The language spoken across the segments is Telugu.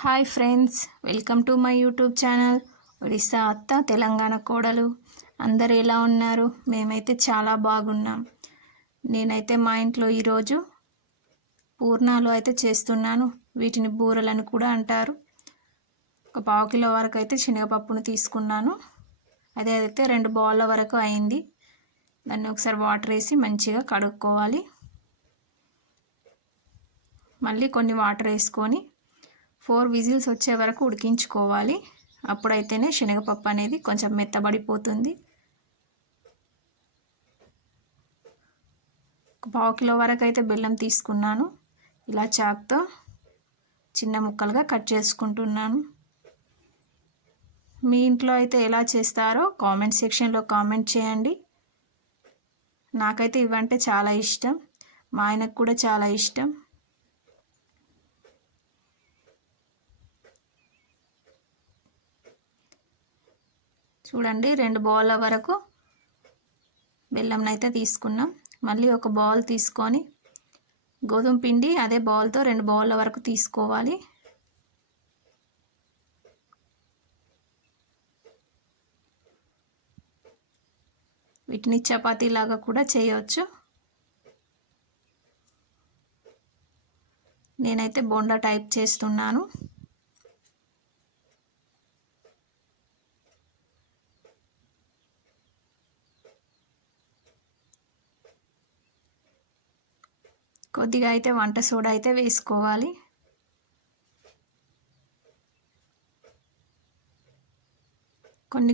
Hi friends, welcome to my YouTube channel Odisha అత్త తెలంగాణ కోడలు. అందరు ఎలా ఉన్నారు? మేమైతే చాలా బాగున్నాం. నేనైతే మా ఇంట్లో ఈరోజు పూర్ణాలు అయితే చేస్తున్నాను. వీటిని బూరెలని కూడా అంటారు. ఒక 1/2 కిలో వరకు అయితే శనగపప్పును తీసుకున్నాను. అదైతే 2 బౌళ్ళ వరకు అయింది. దాన్ని ఒకసారి వాటర్ వేసి మంచిగా కడుక్కోవాలి. మళ్ళీ కొన్ని వాటర్ వేసుకొని 4 విజిల్స్ వచ్చే వరకు ఉడికించుకోవాలి. అప్పుడైతేనే శనగపప్పు అనేది కొంచెం మెత్తబడిపోతుంది. 1/2 కిలో వరకు అయితే బెల్లం తీసుకున్నాను. ఇలా చాక్తో చిన్న ముక్కలుగా కట్ చేసుకుంటున్నాను. మీ ఇంట్లో అయితే ఎలా చేస్తారో కామెంట్ సెక్షన్లో కామెంట్ చేయండి. నాకైతే ఇవంటే చాలా ఇష్టం, మా ఆయనకు కూడా చాలా ఇష్టం. చూడండి, 2 బౌళ్ళ వరకు బెల్లం అయితే తీసుకున్నాం. మళ్ళీ ఒక బౌల్ తీసుకొని గోధుమ పిండి అదే బౌల్తో 2 బౌళ్ళ వరకు తీసుకోవాలి. వీటిని చపాతీలాగా కూడా చేయవచ్చు. నేనైతే బోండా టైప్ చేస్తున్నాను. కొద్దిగా అయితే వంట సోడా అయితే వేసుకోవాలి.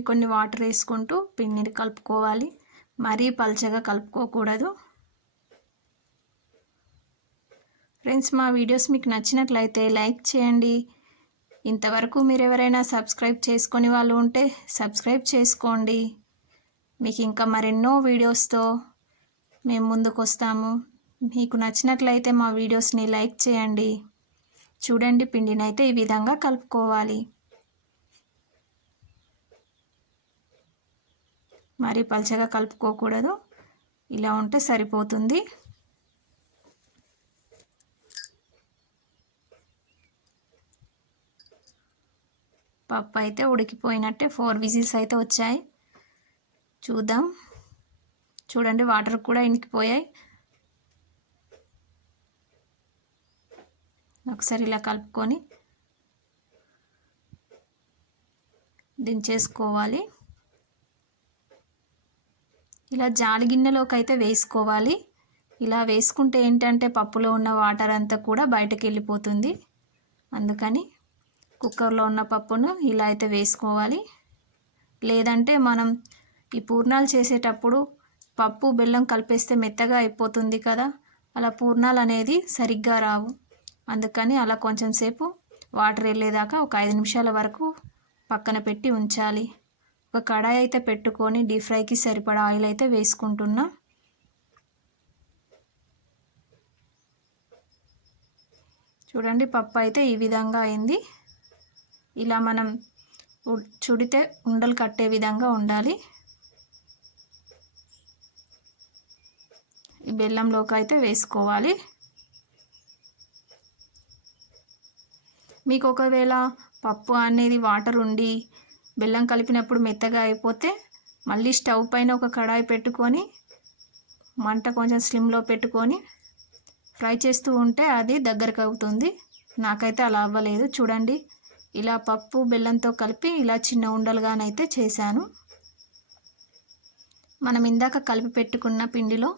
కొన్ని వాటర్ వేసుకుంటూ పిండిని కలుపుకోవాలి. మరీ పల్చగా కలుపుకోకూడదు. ఫ్రెండ్స్, మా వీడియోస్ మీకు నచ్చినట్లయితే లైక్ చేయండి. ఇంతవరకు మీరు ఎవరైనా సబ్స్క్రైబ్ చేసుకొని వాళ్ళు ఉంటే సబ్స్క్రైబ్ చేసుకోండి. మీకు ఇంకా మరెన్నో వీడియోస్తో మేము ముందుకు వస్తాము. మీకు నచ్చినట్లయితే మా వీడియోస్ని లైక్ చేయండి. చూడండి, పిండిని అయితే ఈ విధంగా కలుపుకోవాలి. మరీ పల్చగా కలుపుకోకూడదు. ఇలా ఉంటే సరిపోతుంది. పప్పు అయితే ఉడికిపోయినట్టే 4 విజిల్స్ అయితే వచ్చాయి. చూద్దాం. చూడండి, వాటర్ కూడా ఇంకిపోయాయి. ఒకసారి ఇలా కలుపుకొని దించేసుకోవాలి. ఇలా జాలి గిన్నెలోకి అయితే వేసుకోవాలి. ఇలా వేసుకుంటే ఏంటంటే పప్పులో ఉన్న వాటర్ అంతా కూడా బయటకు వెళ్ళిపోతుంది. అందుకని కుక్కర్లో ఉన్న పప్పును ఇలా అయితే వేసుకోవాలి. లేదంటే మనం ఈ పూర్ణాలు చేసేటప్పుడు పప్పు బెల్లం కలిపేస్తే మెత్తగా అయిపోతుంది కదా, అలా పూర్ణాలు అనేది సరిగ్గా రావు. అందుకని అలా కొంచెం సేపు వాటర్ వెళ్ళేదాకా ఒక 5 నిమిషాల వరకు పక్కన పెట్టి ఉంచాలి. ఒక కడాయి అయితే పెట్టుకొని డీప్ ఫ్రైకి సరిపడా ఆయిల్ అయితే వేసుకుంటున్నా. చూడండి, పప్పు అయితే ఈ విధంగా అయింది. ఇలా మనం చుడితే ఉండలు కట్టే విధంగా ఉండాలి. ఈ బెల్లంలోకి అయితే వేసుకోవాలి. మీకు ఒకవేళ పప్పు అనేది వాటర్ ఉండి బెల్లం కలిపినప్పుడు మెత్తగా అయిపోతే మళ్ళీ స్టవ్ పైన ఒక కడాయి పెట్టుకొని మంట కొంచెం స్లిమ్లో పెట్టుకొని ఫ్రై చేస్తూ ఉంటే అది దగ్గరకు అవుతుంది. నాకైతే అలా అవ్వలేదు. చూడండి, ఇలా పప్పు బెల్లంతో కలిపి ఇలా చిన్న ఉండలుగానైతే చేశాను. మనం ఇందాక కలిపి పెట్టుకున్న పిండిలో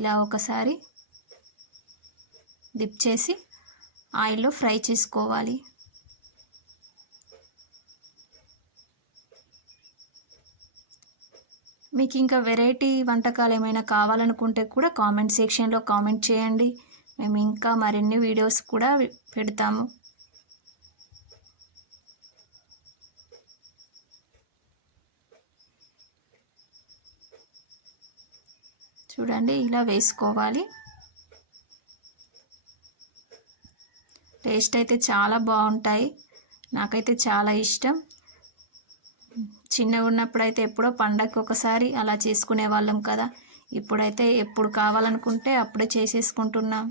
ఇలా ఒకసారి డిప్ చేసి ఆయిల్లో ఫ్రై చేసుకోవాలి. మీకు ఇంకా వెరైటీ వంటకాలు ఏమైనా కావాలనుకుంటే కూడా కామెంట్ సెక్షన్లో కామెంట్ చేయండి. మేము ఇంకా మరిన్ని వీడియోస్ కూడా పెడతాము. చూడండి, ఇలా వేసుకోవాలి. టేస్ట్ అయితే చాలా బాగుంటాయి. నాకైతే చాలా ఇష్టం. చిన్నగా ఉన్నప్పుడైతే ఎప్పుడో పండగకి ఒకసారి అలా చేసుకునే వాళ్ళం కదా. ఇప్పుడైతే ఎప్పుడు కావాలనుకుంటే అప్పుడే చేసేసుకుంటున్నాం.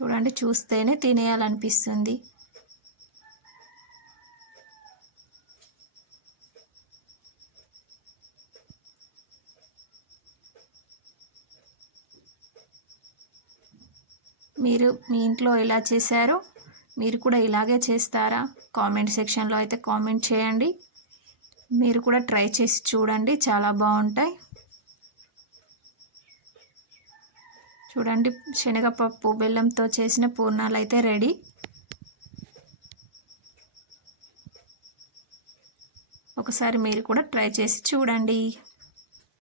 చూడండి, చూస్తేనే తినేయాలనిపిస్తుంది. మీరు మీ ఇంట్లో ఎలా చేశారో మీరు కూడా ఇలాగే చేస్తారా? కామెంట్ సెక్షన్లో అయితే కామెంట్ చేయండి. మీరు కూడా ట్రై చేసి చూడండి, చాలా బాగుంటాయి. చూడండి, శనగపప్పు బెల్లంతో చేసిన పూర్ణాలు అయితే రెడీ. ఒకసారి మీరు కూడా ట్రై చేసి చూడండి.